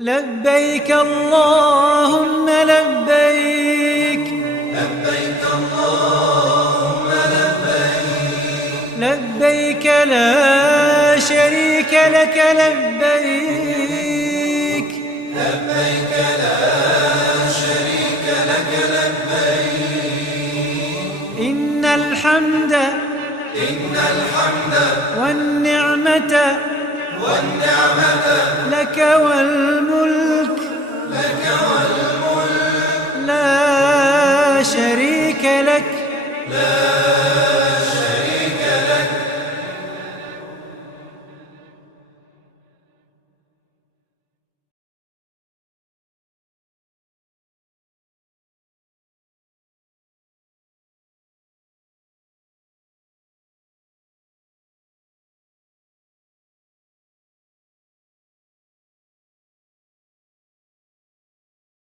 لبيك اللهم لبيك، لبيك اللهم لبيك، لبيك لا شريك لك لبيك، لبيك لا شريك لك لبيك. إن الحمد والنعمة والنعمة والنعمة لك والملك